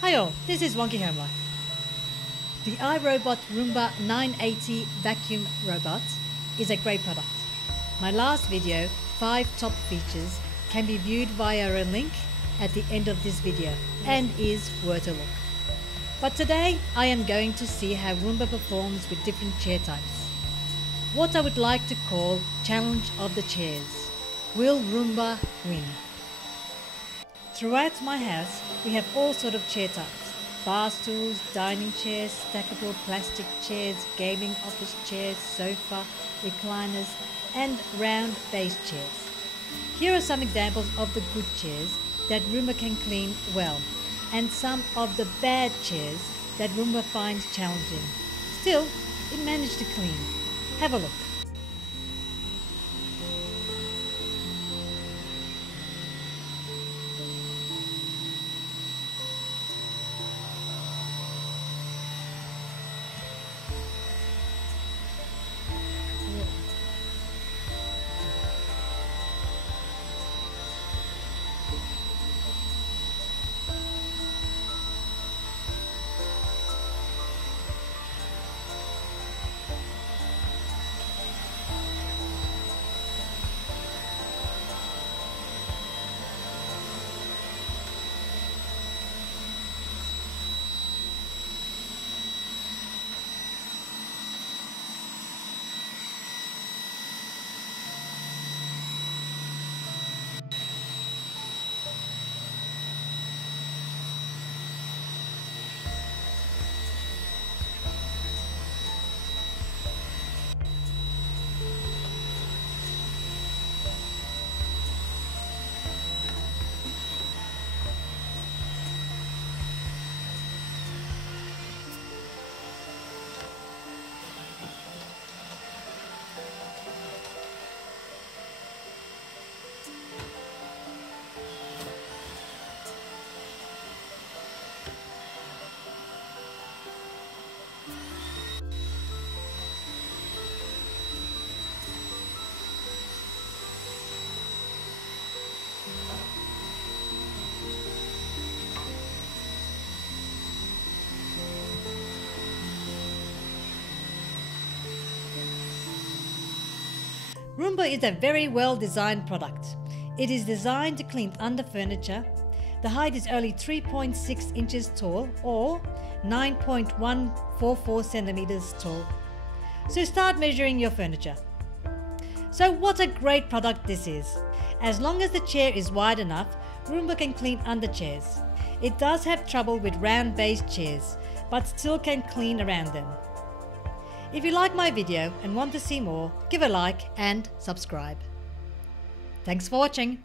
Hi all, this is Wonky HomeLife. The iRobot Roomba 980 vacuum robot is a great product. My last video, 5 top features, can be viewed via a link at the end of this video and is worth a look. But today I am going to see how Roomba performs with different chair types. What I would like to call challenge of the chairs. Will Roomba win? Throughout my house we have all sorts of chair types. Bar stools, dining chairs, stackable plastic chairs, gaming office chairs, sofa, recliners and round base chairs. Here are some examples of the good chairs that Roomba can clean well and some of the bad chairs that Roomba finds challenging. Still, it managed to clean. Have a look. Roomba is a very well designed product. It is designed to clean under furniture. The height is only 3.6 inches tall or 9.144 centimeters tall. So start measuring your furniture. So what a great product this is. As long as the chair is wide enough, Roomba can clean under chairs. It does have trouble with round base chairs, but still can clean around them. If you like my video and want to see more, give a like and subscribe. Thanks for watching.